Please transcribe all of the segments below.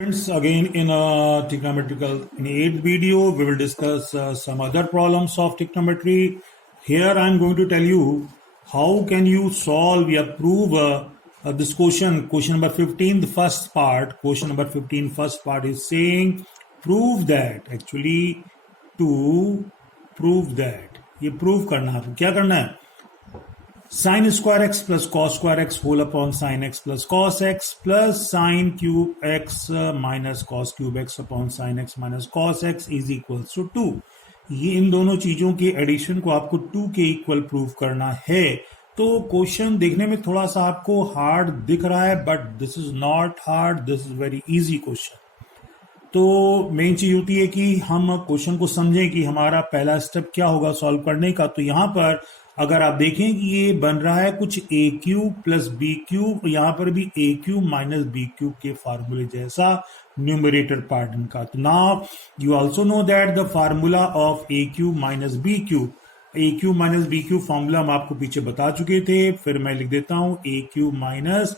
Friends, again in a trigonometrical in 8th video we will discuss some other problems of trigonometry. Here I am going to tell you how can you solve or prove this question number 15, the first part. Question number 15 first part is saying prove that, actually to prove that, ये prove करना है. क्या करना है? Sin square x plus cos square x whole upon sin x plus cos x plus sin cube x minus cos cube x upon sin x minus cos x is equals to 2. ये इन दोनों चीजों के addition को आपको 2 के equal prove करना है. तो क्वेश्चन देखने में थोड़ा सा आपको हार्ड दिख रहा है, but this is not hard, this is very easy question. तो मेन चीज होती है कि हम क्वेश्चन को समझें कि हमारा पहला स्टेप क्या होगा सॉल्व करने का. तो यहां पर अगर आप देखें कि ये बन रहा है कुछ a cube plus b cube, यहां पर भी a cube minus b cube के फार्मूले जैसा न्यूमरेटर पार्ट इनका. तो now you also know that the formula of a cube minus b cube, a cube minus b cube formula हम आपको पीछे बता चुके थे. फिर मैं लिख देता हूं a cube minus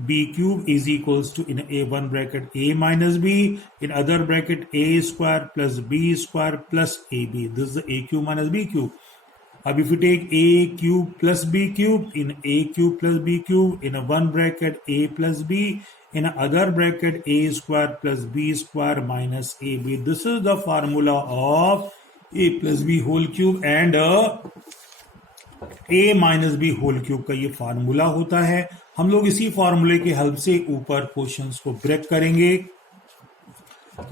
b cube is equals to in a one bracket a minus b, in other bracket a square plus b square plus a b. This is a cube minus b cube. अब if you take a cube plus b cube, in a cube plus b cube, in a one bracket a plus b, in a other bracket a square plus b square minus ab. This is the formula of a plus b whole cube and a minus b whole cube का ये formula होता है. हम लोग इसी फार्मूले के help से ऊपर क्वेश्चंस को ब्रेक करेंगे.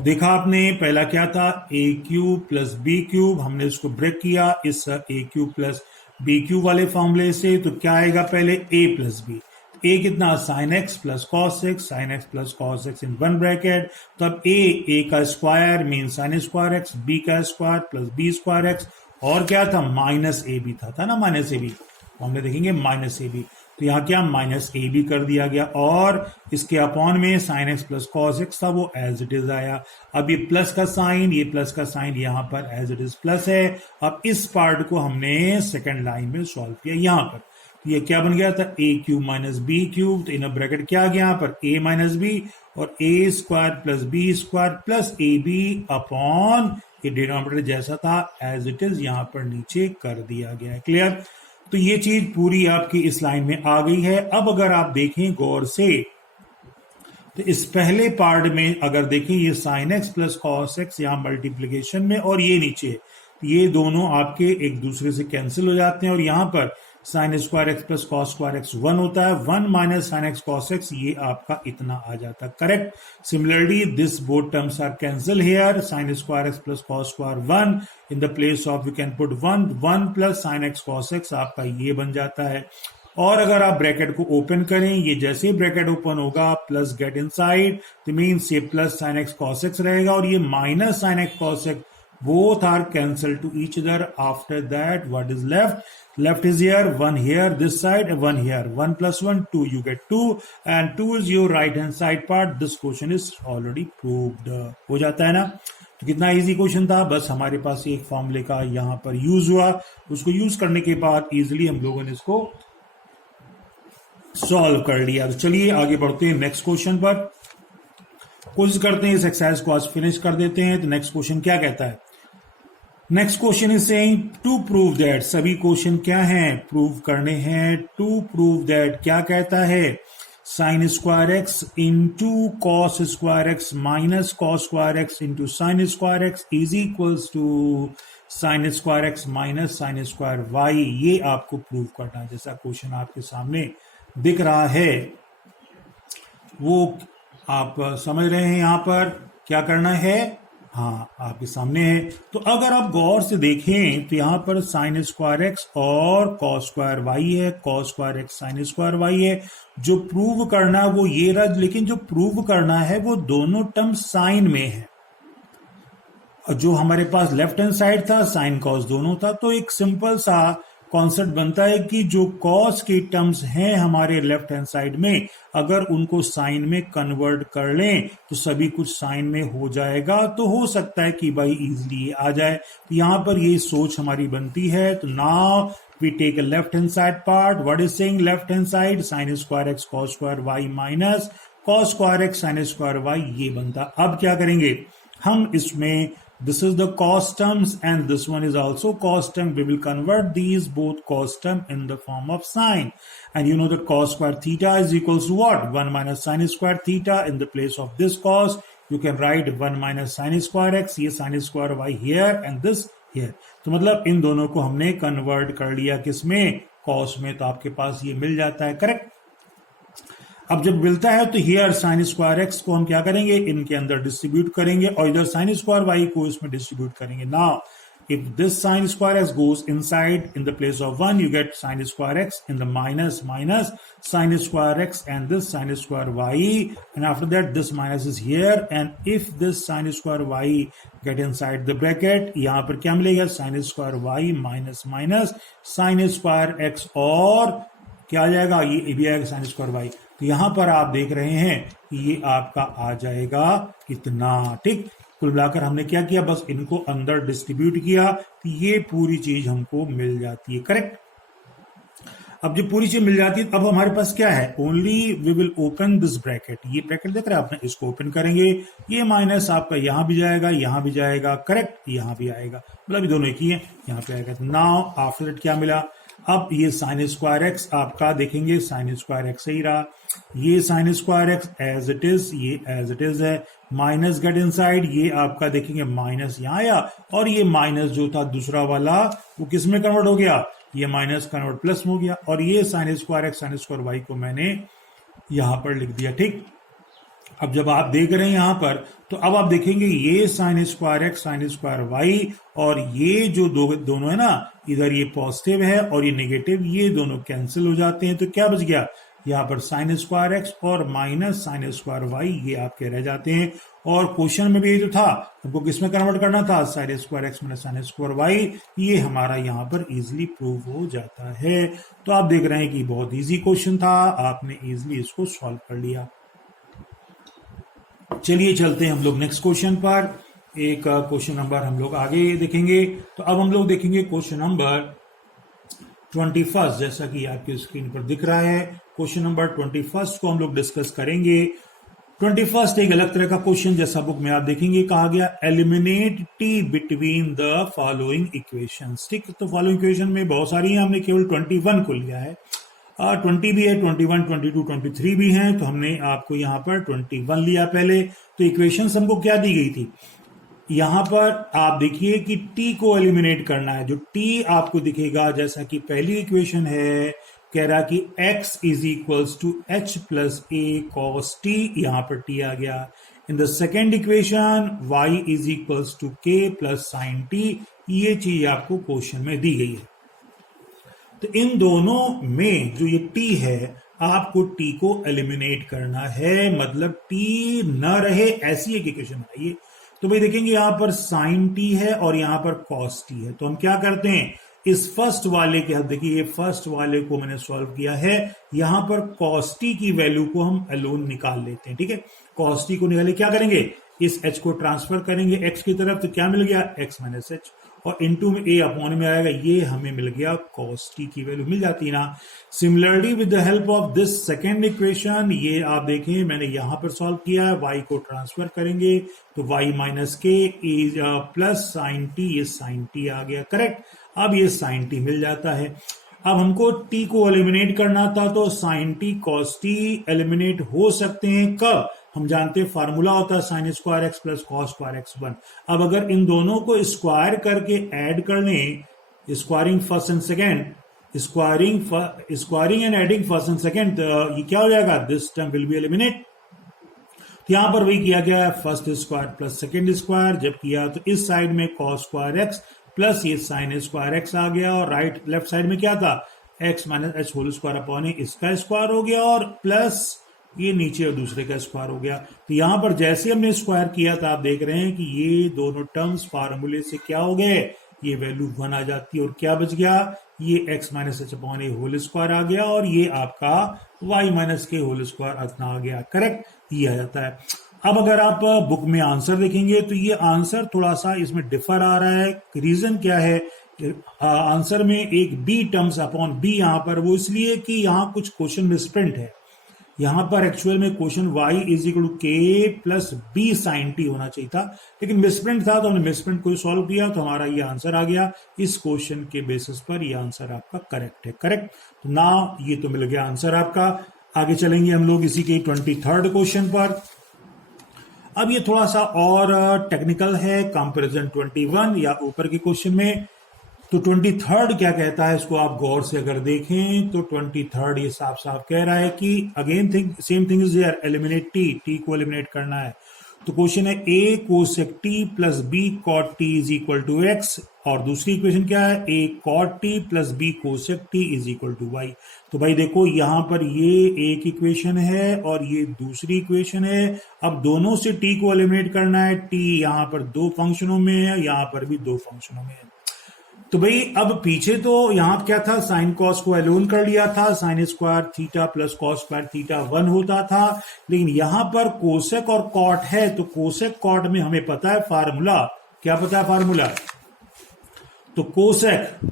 देखा आपने पहला क्या था, ए क्यूब प्लस बी क्यूब, हमने इसको ब्रेक किया इस ए क्यूब प्लस बी क्यूब वाले फॉर्मूले से. तो क्या आएगा पहले ए प्लस बी, ए कितना sine x plus cos x, sine x plus cos x in one bracket. तो अब ए का square mean sine square x, b का square plus b square x, और क्या था माइनस ए बी था ना, माइनस ए बी. हमने देखेंगे माइनस ए बी. तो यहाँ क्या माइनस ए बी कर दिया गया, और इसके अपॉन में sign x plus cos x था वो एज इट इज आया. अब ये प्लस का साइन, ये प्लस का साइन यहाँ पर एज इट इज प्लस है. अब इस पार्ट को हमने सेकंड लाइन में सॉल्व किया यहाँ पर. तो ये क्या बन गया था ए क्यूब माइनस बी क्यूब. तो इन ब्रैकेट क्या आ गया यहाँ पर ए माइनस बी और a square plus b square plus a b upon ये डिनोमिनेटर जैसा था एज इट इज यहाँ पर नीचे कर दिया गया है. क्लियर? तो ये चीज पूरी आपकी इस लाइन में आ गई है. अब अगर आप देखें गौर से तो इस पहले पार्ट में अगर देखें ये sign x plus cos x यहां मल्टीप्लीकेशन में और ये नीचे, ये दोनों आपके एक दूसरे से कैंसिल हो जाते हैं, और यहां पर sine square x plus cos square x 1 होता है, 1 minus sine x cos x, ये आपका इतना आ जाता है. Correct? Similarly this both terms are cancel here. Sine square x plus cos square 1 in the place of you can put 1 plus sine x cos x आपका ये बन जाता है. और अगर आप ब्रैकेट को ओपन करें, ये जैसे ही ब्रैकेट ओपन होगा प्लस गेट इनसाइड, तो मींस ये plus sine x cos x रहेगा और ये minus sine x cos x, both are cancelled to each other. After that what is left? Left is here, 1 here this side, 1 here. 1 plus 1 2, you get 2, and 2 is your right hand side part. This question is already proved. हो जाता है ना. तो कितना easy question था, बस हमारे पास एक फॉर्मूले का यहाँ पर यूज हुआ, उसको यूज करने के बाद इजिली हम लोगों ने इसको सॉल्व कर लिया. तो चलिए आगे बढ़ते हैं नेक्स्ट क्वेश्चन पर. कोशिश करते हैं इस एक्सरसाइज को आज फिनिश कर देते हैं. तो नेक्स्ट क्वेश्चन क्या कहता है? Next question is saying to prove that. सभी क्वेश्चन क्या हैं? प्रूव करने हैं. टू प्रूव दैट क्या कहता है? Sine square x into cos square x minus cos square x into sine square x is equals to sine square x minus sine square y. ये आपको प्रूव करना है. जैसा क्वेश्चन आपके सामने दिख रहा है वो आप समझ रहे हैं. यहां पर क्या करना है? हाँ, आपके सामने है. तो अगर आप गौर से देखें तो यहां पर साइन स्क्वायर एक्स और कॉस स्क्वायर वाई है, cos square x sine square y है. जो प्रूव करना है वो ये रहा, लेकिन जो प्रूव करना है वो दोनों टर्म साइन में है. जो हमारे पास लेफ्ट हैंड साइड था साइन कॉस दोनों था. तो एक सिंपल सा कॉन्सेप्ट बनता है कि जो कॉस के टर्म्स हैं हमारे लेफ्ट हैंड साइड में, अगर उनको साइन में कन्वर्ट कर लें तो सभी कुछ साइन में हो जाएगा. तो हो सकता है कि भाई इजीली आ जाए. तो यहां पर ये सोच हमारी बनती है. तो now we take a left hand side part. What is saying left hand side? Sine square x cos square y minus cos square x sine square y ये बनता। अब क्या करेंगे हम इसमें, this is the cos terms and this one is also cos term. We will convert these both cos term in the form of sine. And you know that cos square theta is equals to what? 1 minus sin square theta. In the place of this cos, you can write 1 minus sin square x, ये sin square y here and this here. तो मतलब इन दोनों को हमने convert कर लिया किसमें? cos में। तो आपके पास ये मिल जाता है, करेक्ट। अब जब मिलता है तो हियर साइन स्क्वायर एक्स को हम क्या करेंगे, इनके अंदर डिस्ट्रीब्यूट करेंगे और इधर साइन स्क्वायर वाई को इसमें डिस्ट्रीब्यूट करेंगे। Now if this sine square x goes inside, in the place of 1 you get sine square x, in the minus minus sine square x and this sine square y, and after that this minus is here, and if this sine square y get inside the bracket, यहां पर क्या मिलेगा, sine square y minus minus sine square x, और क्या आ जाएगा, ये भी आएगा साइन स्क्वायर वाई। तो यहां पर आप देख रहे हैं कि ये आपका आ जाएगा इतना, ठीक। कुल मिलाकर हमने क्या किया, बस इनको अंदर डिस्ट्रीब्यूट किया तो ये पूरी चीज हमको मिल जाती है, करेक्ट। अब जब पूरी चीज मिल जाती है अब हमारे पास क्या है, only we will open this bracket, ये ब्रैकेट देख रहे हैं आपने, इसको ओपन करेंगे, ये माइनस आपका यहां भी जाएगा, यहां भी जाएगा, करेक्ट, यहां भी आएगा, मतलब ये दोनों एक ही है, यहां पे आएगा। नाउ आफ्टर दैट क्या मिला, अब ये साइन स्क्वायर एक्स आपका देखेंगे साइन स्क्वायर एक्स ही रहा, ये sine square x as it is, ये एज इट इज है, माइनस गेट इनसाइड, ये आपका देखेंगे माइनस यहां आया, और ये माइनस जो था दूसरा वाला वो किस में कन्वर्ट हो गया, ये माइनस कन्वर्ट प्लस हो गया, और ये sine square x sine square y को मैंने यहां पर लिख दिया, ठीक। अब जब आप देख रहे हैं यहां पर, तो अब आप देखेंगे ये sine square x sine square y, और ये जो दोनों है ना, इधर ये पॉजिटिव है और ये नेगेटिव, ये दोनों कैंसिल हो जाते हैं, तो क्या बच गया, यहां पर साइन स्क्वायर एक्स और माइनस साइन स्क्वायर वाई ये आपके रह जाते हैं। और क्वेश्चन में भी ये जो था हमको किसमें कन्वर्ट करना था, sine square x minus sine square y, ये हमारा यहां पर इजिली प्रूव हो जाता है। तो आप देख रहे हैं कि बहुत इजी क्वेश्चन था, आपने इजिली इसको सॉल्व कर लिया। चलिए चलते हैं हम लोग नेक्स्ट क्वेश्चन पर, एक क्वेश्चन नंबर हम लोग आगे देखेंगे। तो अब हम लोग देखेंगे क्वेश्चन नंबर 21, जैसा कि आपके स्क्रीन पर दिख रहा है, क्वेश्चन नंबर 21 को हम लोग डिस्कस करेंगे। 21 एक अलग तरह का क्वेश्चन, जैसा बुक में आप देखेंगे कहा गया eliminate T between the following equations, ठीक। तो फॉलोइंग इक्वेशन में बहुत सारी हैं, हमने केवल 21 को लिया है, 20 भी है, 21, 22, 23 भी हैं, तो हमने आपको यहां पर 21 लिया पहले। तो इक्वेशंस हमको क्या दी गई थी, यहां पर आप देखिए कि t को एलिमिनेट करना है, जो t आपको दिखेगा जैसा कि पहली इक्वेशन है, कह रहा कि x is equals to h plus a cos t, यहां पर t आ गया। In the second equation y is equals to k plus sine t, ये चीज आपको क्वेश्चन में दी गई है। तो इन दोनों में जो ये t है, आपको t को एलिमिनेट करना है, मतलब t न रहे ऐसी एक इक्वेशन आइए। तो भाई देखेंगे यहां पर साइन t है और यहां पर cos t है, तो हम क्या करते हैं, इस फर्स्ट वाले के, देखिए ये फर्स्ट वाले को मैंने सॉल्व किया है, यहां पर cos t की वैल्यू को हम अलोन निकाल लेते हैं, ठीक है। cos t को निकाले क्या करेंगे, इस h को ट्रांसफर करेंगे x की तरफ, तो क्या मिल गया, x माइनस h, और इनटू में a अपॉन में आएगा, ये हमें मिल गया cos t की वैल्यू मिल जाती है ना। Similarly with the help of this second equation, ये आप देखें मैंने यहां पर सॉल्व किया है, y को ट्रांसफर करेंगे तो y माइनस के इज प्लस साइन t, ये साइन t आ गया, करेक्ट। अब ये साइन t मिल जाता है। अब हमको t को एलिमिनेट करना था, तो sine t cos t eliminate हो सकते हैं कब, हम जानते हैं फार्मूला होता है sine square x plus cos square x 1। अब अगर इन दोनों को स्क्वायर करके ऐड कर लें, squaring first and second, squaring and adding first and second, ये क्या हो जाएगा, this term will be eliminate. यहां पर वही किया गया है, first square plus second square, जब किया तो इस साइड में कॉस स्क्वायर एक्स प्लस ये साइन स्क्वायर एक्स आ गया, और राइट लेफ्ट साइड में क्या था, x minus h whole square upon इसका स्क्वायर हो गया, और प्लस ये नीचे और दूसरे का स्क्वायर हो गया। तो यहां पर जैसे हमने स्क्वायर किया था, आप देख रहे हैं कि ये दोनों टर्म्स फार्मूले से क्या हो गए, ये वैल्यू 1 आ जाती है, और क्या बच गया, ये x माइनस एच अपॉन ए होल स्क्वायर आ गया, और ये आपका y माइनस के होल स्क्वायर इतना आ गया, करेक्ट, ये आ जाता है। अब अगर आप बुक में आंसर देखेंगे तो ये आंसर थोड़ा सा इसमें डिफर आ रहा है। रीजन क्या है, आंसर में एक b टर्म्स अपॉन b यहां पर, वो इसलिए कि यहां कुछ क्वेश्चन मिसप्रिंट है। यहां पर एक्चुअल में question y is equal to k plus b sine t होना चाहिए था, लेकिन मिसप्रिंट था तो हमने मिसप्रिंट को सॉल्व किया तो हमारा ये आंसर आ गया। इस क्वेश्चन के बेसिस पर ये आंसर आपका करेक्ट है। करेक्ट, तो ना ये तो मिल गया आंसर आपका। आगे चलेंगे हम लोग इसी के 23rd क्वेश्चन पर। अब ये थोड़ा सा और टेक्निकल है कंपैरिजन 21 या ऊपर के क्वेश्चन में। तो 23rd क्या कहता है, इसको आप गौर से अगर देखें तो 23rd ये साफ साफ कह रहा है कि again thing same thing is there, eliminate t को एलिमिनेट करना है। तो क्वेश्चन है a cosec t plus b cot t is equal to x, और दूसरी इक्वेशन क्या है, a cot t plus b cosec t is equal to y. तो भाई देखो यहां पर ये एक इक्वेशन है और ये दूसरी इक्वेशन है। अब दोनों से टी को एलिमिनेट करना है। टी यहां पर दो फंक्शनों में है, यहां पर भी दो फंक्शनों में है। तो भाई अब पीछे तो यहां क्या था, साइन कॉस को एलोन कर लिया था, sine square theta plus cos square theta 1 होता था। लेकिन यहां पर कोसेक और कॉट है, तो कोसेक कॉट में हमें पता है फार्मूला, क्या पता है फार्मूला, तो cosec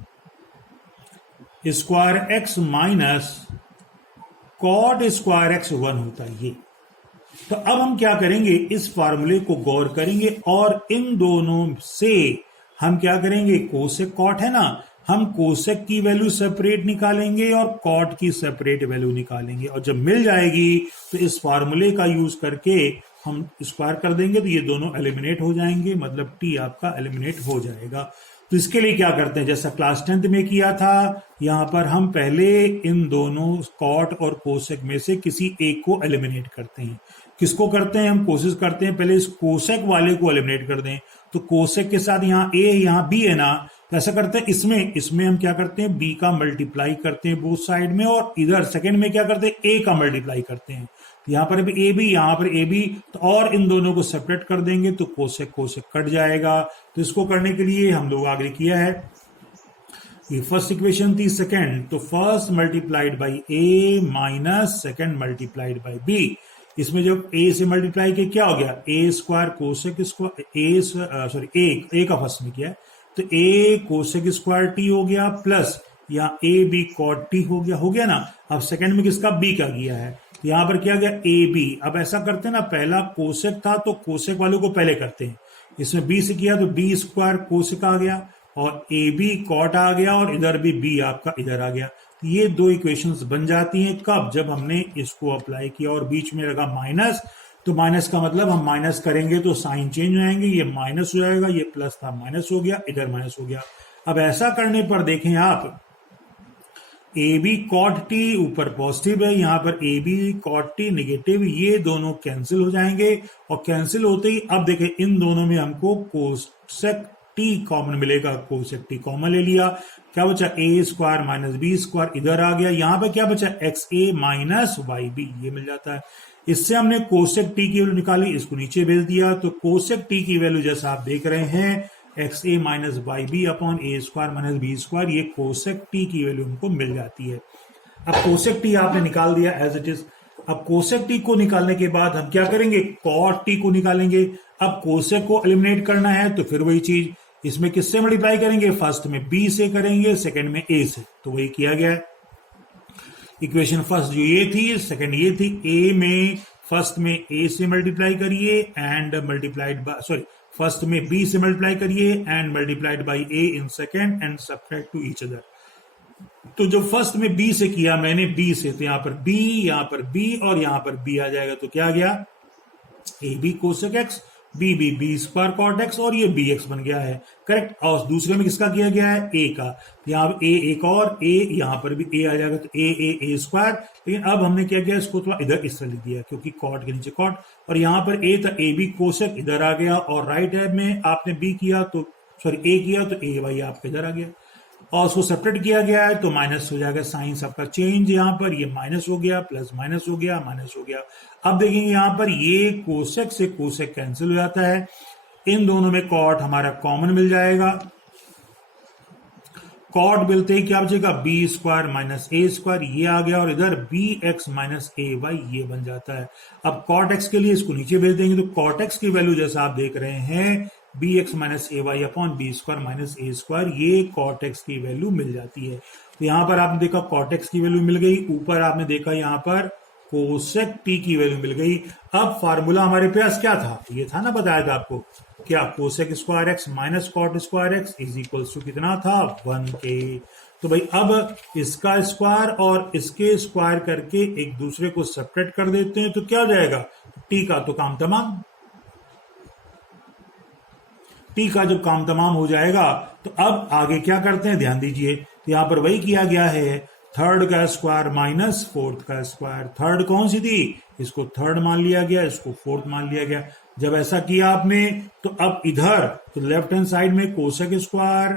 square x minus cot square x 1 होता है ये। तो अब हम क्या करेंगे, इस फार्मूले को गौर करेंगे और इन दोनों से हम क्या करेंगे, कोसेक कॉट है ना, हम कोसेक की वैल्यू सेपरेट निकालेंगे और कॉट की सेपरेट वैल्यू निकालेंगे, और जब मिल जाएगी तो इस फार्मूले का यूज करके हम स्क्वायर कर देंगे तो ये दोनों एलिमिनेट हो जाएंगे, मतलब टी आपका एलिमिनेट हो जाएगा। तो इसके लिए क्या करते हैं, जैसा क्लास 10th में किया था, यहां पर हम पहले इन दोनों कॉट और कोसेक में से किसी एक को एलिमिनेट करते हैं। किसको करते हैं, हम कोशिश करते हैं पहले इस कोसेक वाले को एलिमिनेट कर दें। तो कोसेक के साथ यहाँ ए यहाँ बी है ना, तो ऐसा करते हैं इसमें हम क्या करते हैं, बी का मल्टीप्लाई करते हैं बोथ साइड में, और इधर सेकंड में क्या करते हैं, ए का मल्टीप्लाई करते हैं। यहां पर भी ए बी, यहां पर ए बी, तो और इन दोनों को सेपरेट कर देंगे तो कोसेक कोसेक कट जाएगा। तो इसको करने के लिए हम लोग आगे किया है, ये फर्स्ट इक्वेशन थी, सेकंड तो first multiplied by a minus second multiplied by b. इसमें जब ए से मल्टीप्लाई किया क्या हो गया, a square cosec square a का फर्स्ट में किया है, तो ए कोसेक स्क्वायर टी हो गया प्लस यहाँ ए बी कॉट टी हो गया ना। अब सेकंड में किसका, बी का किया है, तो यहां पर क्या गया ए बी। अब ऐसा करते हैं ना, पहला कोसेक था तो कोसेक वालों को पहले करते हैं, इसमें बी से किया तो बी स्क्वायर कोसेक आ गया और ए बी कॉट आ गया, और इधर भी बी आपका इधर आ गया। ये दो इक्वेशंस बन जाती हैं कब, जब हमने इसको अप्लाई किया और बीच में लगा माइनस, तो माइनस का मतलब हम माइनस करेंगे तो साइन चेंज हो जाएंगे, ये माइनस हो जाएगा, ये प्लस था माइनस हो गया, इधर माइनस हो गया। अब ऐसा करने पर देखें आप, ए बी कॉट टी ऊपर पॉजिटिव है, यहां पर a b cot t negative, ये दोनों कैंसिल हो जाएंगे, और कैंसिल होते ही अब देखें इन दोनों में हमको कोसेक टी कॉमन मिलेगा, कोसेक टी कॉमन ले लिया, क्या बचा, ए स्क्वायर माइनस बी स्क्वायर इधर आ गया, यहां पर क्या बचा, एक्स ए माइनस वाई बी, ये मिल जाता है। इससे हमने कोसेक टी की वैल्यू निकाली, इसको नीचे भेज दिया, तो कोसेक टी की वैल्यू जैसा आप देख रहे हैं एक्स ए माइनस वाई बी अपॉन ए स्क्वायर माइनस बी स्क्वायर, ये कोसेक टी की वैल्यू हमको मिल जाती है। अब कोसेक टी आपने निकाल दिया एज इट इज। अब कोसेक टी को निकालने के बाद हम क्या करेंगे, कॉट टी को निकालेंगे। अब कोसेक को एलिमिनेट करना है तो फिर वही चीज, इसमें किससे मल्टीप्लाई करेंगे, फर्स्ट में बी से करेंगे, सेकंड में ए से, तो वही किया गया है। इक्वेशन फर्स्ट जो ये थी, सेकंड ये थी, ए में फर्स्ट में ए से मल्टीप्लाई करिए and multiplied by, sorry first में बी से मल्टीप्लाई करिए and multiplied by A in second and subtract to each other. तो जो फर्स्ट में बी से किया मैंने, बी से, तो यहां पर बी और यहां पर बी आ जाएगा, तो क्या गया, a b cosec x, b square cot x, और ये बी एक्स बन गया है, करेक्ट। और दूसरे में किसका किया गया है, ए का, यहाँ ए एक और ए, यहां पर भी ए आ जाएगा, तो ए स्क्वायर। लेकिन अब हमने क्या किया, इसको थोड़ा इधर इस तरह लिख दिया क्योंकि कॉट के नीचे कॉट, और यहां पर ए था, ए बी कोसेक इधर आ गया, और राइट हैंड में आपने बी किया तो सॉरी ए किया तो ए वाई आपका इधर आ गया, और उसको सेपरेट किया गया है तो माइनस हो जाएगा, साइन सबका चेंज, यहां पर ये माइनस हो गया, प्लस माइनस हो गया, माइनस हो गया। अब देखेंगे यहां पर ये कोसेक से कोसेक कैंसिल हो जाता है, इन दोनों में कॉट हमारा कॉमन मिल जाएगा, कॉट मिलते ही क्या बचेगा, B square minus a square, ये आ गया, और इधर B x minus a Y ये बन जाता है। अब कॉट एक्स के लिए इसको नीचे भेज देंगे, तो कॉट एक्स की वैल्यू जैसा आप देख रहे हैं, b x minus a y upon b square minus a square, ये कॉट एक्स की वैल्यू मिल जाती है। तो यहां पर आपने देखा कॉट एक्स की वैल्यू मिल गई, ऊपर आपने देखा यहां पर कोसेक टी की वैल्यू मिल गई। अब फार्मूला हमारे पास क्या था, ये था ना, बताया था आपको, क्या cosec square x minus cot square x is equals to कितना था, 1k। तो भाई अब इसका स्क्वायर और इसके स्क्वायर करके एक दूसरे को सेपरेट कर देते हैं, तो क्या हो जाएगा, टी का तो काम तमाम। टी का जब काम तमाम हो जाएगा तो अब आगे क्या करते हैं, ध्यान दीजिए, तो यहां पर वही किया गया है, थर्ड का स्क्वायर माइनस फोर्थ का स्क्वायर। थर्ड कौन सी थी, इसको थर्ड मान लिया गया, इसको फोर्थ मान लिया गया। जब ऐसा किया आपने तो अब इधर तो लेफ्ट हैंड साइड में cosec square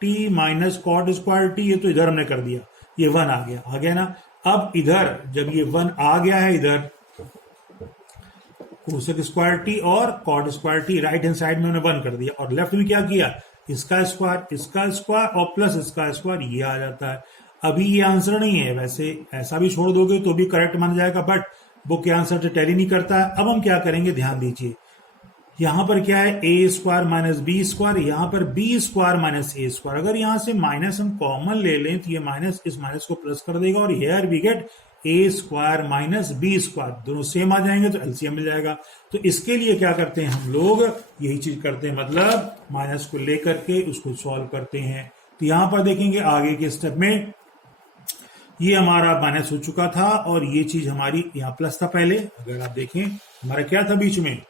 t minus cot square t, ये तो इधर हमने कर दिया, ये 1 आ गया ना। अब इधर जब ये 1 आ गया है, इधर कोसेक स्क्वायर टी और cot square t right hand side में उन्हें 1 कर दिया, और लेफ्ट में क्या किया, इसका स्क्वायर और प्लस इसका स्क्वायर, ये आ जाता है। अभी ये आंसर नहीं है, वैसे ऐसा भी छोड़ दोगे तो भी करेक्ट माना जाएगा, बट बुक के आंसर से टैली नहीं करता है। अब हम क्या करेंगे, ध्यान दीजिए, यहां पर क्या है, ए स्क्वायर माइनस बी स्क्वायर, यहां पर B square minus a square. अगर यहां से माइनस हम कॉमन ले लें तो ये माइनस इस माइनस को प्लस कर देगा, और here we get a square minus b square, दोनों सेम आ जाएंगे तो एलसीएम मिल जाएगा। तो इसके लिए क्या करते हैं हम लोग, यही चीज करते हैं, मतलब माइनस को लेकर के उसको सॉल्व करते हैं। तो यहां पर देखेंगे आगे के स्टेप में ये हमारा माइनस हो चुका था, और ये चीज हमारी यहाँ प्लस था पहले। अगर आप देखें हमारा क्या था बीच में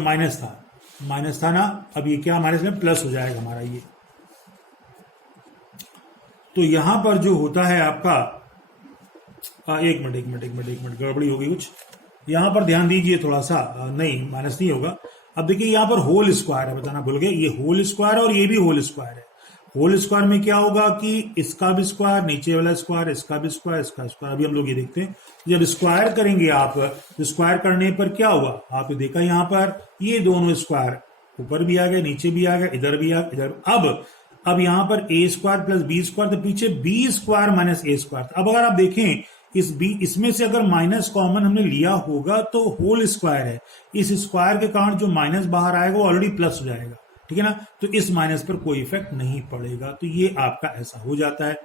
माइनस था ना, अब ये क्या माइनस में प्लस हो जाएगा हमारा ये। तो यहां पर जो होता है आपका, एक मिनट गड़बड़ी होगी कुछ, यहां पर ध्यान दीजिए थोड़ा सा, नहीं माइनस नहीं होगा। अब देखिए यहां पर होल स्क्वायर है, बताना भूल गए, ये होल स्क्वायर और ये भी होल स्क्वायर है। होल स्क्वायर में क्या होगा कि इसका भी स्क्वायर, नीचे वाला स्क्वायर, इसका भी स्क्वायर, इसका स्क्वायर। अभी हम लोग ये देखते हैं, जब स्क्वायर करेंगे आप, तो स्क्वायर करने पर क्या हुआ, आपने देखा यहां पर ये दोनों स्क्वायर ऊपर भी आ गए, नीचे भी आ गए, इधर भी आ गए, इधर। अब यहां पर ए स्क्वायर प्लस बी स्क्वायर, तो पीछे B square minus a square. अब अगर आप देखें इसमें से अगर माइनस कॉमन हमने लिया होगा तो होल स्क्वायर है, इस स्क्वायर के कारण जो माइनस बाहर आएगा वो ऑलरेडी प्लस हो जाएगा, ठीक है ना, तो इस माइनस पर कोई इफेक्ट नहीं पड़ेगा। तो ये आपका ऐसा हो जाता है।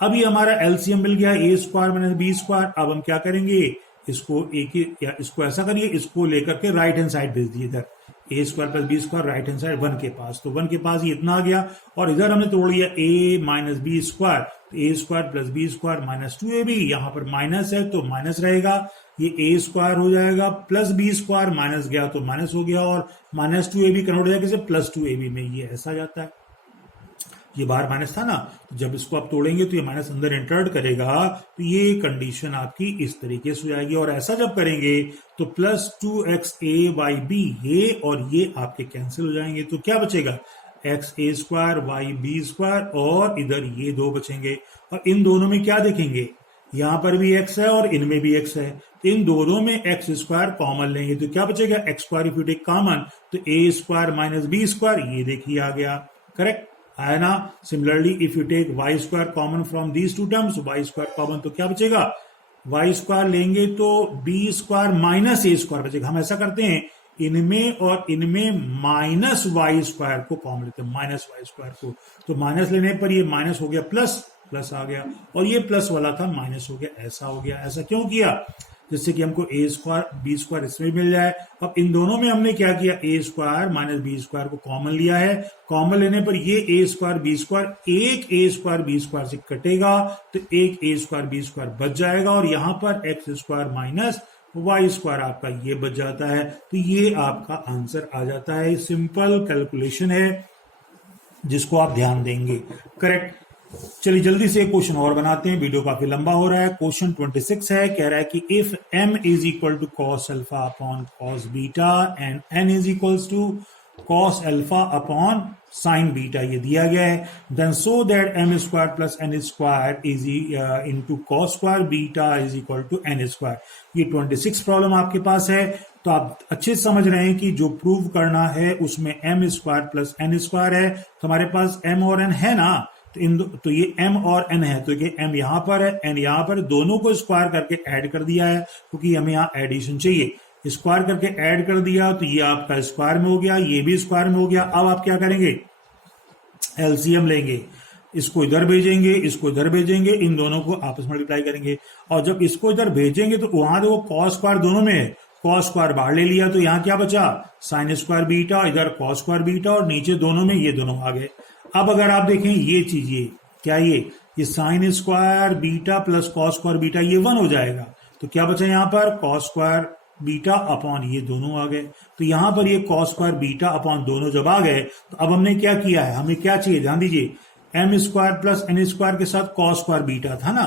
अब ये हमारा एलसीएम मिल गया, a square minus b square. अब हम क्या करेंगे, इसको ऐसा करिए, इसको लेकर के राइट हैंड साइड भेज दिए इधर, a square plus b square right hand side 1 के पास, तो 1 के पास ये इतना आ गया, और इधर हमने तोड़ लिया a minus b square, a square plus b square minus 2ab, यहां पर माइनस है तो माइनस रहेगा, ये ए स्क्वायर हो जाएगा प्लस बी स्क्वायर, माइनस गया तो माइनस हो गया, और माइनस 2ab कन्वर्ट हो जाएगा प्लस 2ab में, ये ऐसा जाता है। ये बाहर माइनस था ना, तो जब इसको आप तोड़ेंगे तो ये माइनस अंदर एंटर्ड करेगा, तो ये कंडीशन आपकी इस तरीके से हो जाएगी। और ऐसा जब करेंगे तो प्लस 2xa/b, ये और ये आपके कैंसिल हो जाएंगे, तो क्या बचेगा, एक्स ए स्क्वायर वाई बी स्क्वायर, और इधर ये 2 बचेंगे। और इन दोनों में क्या देखेंगे, यहां पर भी x है और इनमें भी x है, तो इन दोनों में एक्स स्क्वायर कॉमन लेंगे तो क्या बचेगा, x square if you take common तो a square minus b square, ये देखिए आ गया, करेक्ट आया ना। Similarly if you take y square common from these two terms, y square common तो क्या बचेगा, वाई स्क्वायर लेंगे तो b square minus a square बचेगा। हम ऐसा करते हैं, इनमें और इनमें माइनस वाई स्क्वायर को कॉमन लेते हैं, माइनस वाई स्क्वायर को, तो माइनस लेने पर ये माइनस हो गया प्लस आ गया, और ये प्लस वाला था माइनस हो गया, ऐसा हो गया। ऐसा क्यों किया, जिससे कि हमको ए स्क्वायर बी स्क्वायर इसमें मिल जाए। अब इन दोनों में हमने क्या किया, ए स्क्वायर माइनस बी स्क्वायर को कॉमन लिया है, कॉमन लेने पर ये ए स्क्वायर बी स्क्वायर, एक ए स्क्वायर बी स्क्वायर से कटेगा तो एक ए स्क्वायर बी स्क्वायर बच जाएगा, और यहां पर x square minus y square आपका ये बच जाता है। तो ये आपका आंसर आ जाता है। सिंपल कैलकुलेशन है जिसको आप ध्यान देंगे, करेक्ट। चलिए जल्दी से क्वेश्चन और बनाते हैं, वीडियो काफी लंबा हो रहा है। क्वेश्चन 26 है, कह रहा है कि if m is equal to cos alpha upon cos beta and n is equals to cos alpha upon sine beta, ये दिया गया है, then so that m square plus n square is into cos square beta is equal to n square. ये 26 problem आपके पास है। तो आप अच्छे से समझ रहे हैं कि जो प्रूव करना है उसमें m square plus n square है, तो हमारे पास m और n है ना, तो ये m और n है, तो ये m यहां पर है, n यहां पर, दोनों को स्क्वायर करके ऐड कर दिया है क्योंकि हमें यहां एडिशन चाहिए। स्क्वायर करके ऐड कर दिया तो ये आपका स्क्वायर में हो गया, ये भी स्क्वायर में हो गया। अब आप क्या करेंगे, एलसीएम लेंगे। इसको इधर भेजेंगे, इसको इधर भेजेंगे, इन दोनों को आपस में मल्टीप्लाई करेंगे। और जब इसको इधर भेजेंगे तो वहां देखो कॉस स्क्वायर दोनों में है, कॉस स्क्वायर बाहर ले लिया तो यहाँ क्या बचा, साइन स्क्वायर बीटा, इधर कॉस स्क्वायर बीटा, और नीचे दोनों में ये दोनों आ गए। अब अगर आप देखें ये चीज, ये क्या, ये sine square beta plus cos square beta ये 1 हो जाएगा। तो क्या बचा यहाँ पर, कॉस स्क्वायर बीटा अपॉन ये दोनों आ गए। तो यहां पर ये कॉस स्क्वायर बीटा अपॉन दोनों जब आ गए तो अब हमने क्या किया है, हमें क्या चाहिए, ध्यान दीजिए, m square plus n square के साथ कॉस स्क्वायर बीटा था ना,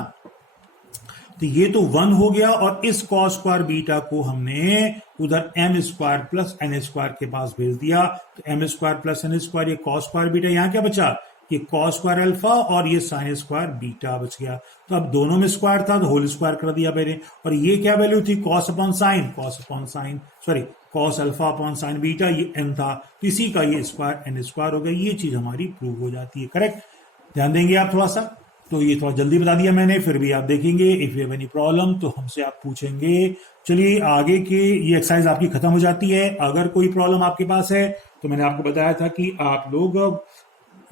तो ये तो 1 हो गया, और इस कॉस स्क्वायर बीटा को हमने उधर m square plus n square के पास भेज दिया। तो m square plus n square, ये कॉस स्क्वायर बीटा, यहां क्या बचा, ये कॉस स्क्वायर अल्फा और ये साइन स्क्वायर बीटा बच गया। तो अब दोनों में स्क्वायर था तो होल स्क्वायर कर दिया मैंने, और ये क्या वैल्यू थी, cos upon sine, sorry cos alpha upon sine beta, ये एन था, तो इसी का ये स्क्वायर एन स्क्वायर हो गया। ये चीज हमारी प्रूव हो जाती है, करेक्ट। ध्यान देंगे आप थोड़ा सा, तो ये थोड़ा जल्दी बता दिया मैंने, फिर भी आप देखेंगे if you have any problem तो हमसे आप पूछेंगे। चलिए आगे की ये एक्सरसाइज आपकी खत्म हो जाती है। अगर कोई प्रॉब्लम आपके पास है तो मैंने आपको बताया था कि आप लोग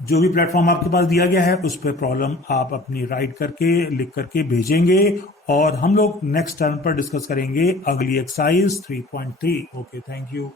जो भी प्लेटफॉर्म आपके पास दिया गया है उस पर प्रॉब्लम आप अपनी राइट करके लिख करके भेजेंगे, और हम लोग नेक्स्ट टर्म पर डिस्कस करेंगे अगली एक्सरसाइज 3.3। Okay, thank you.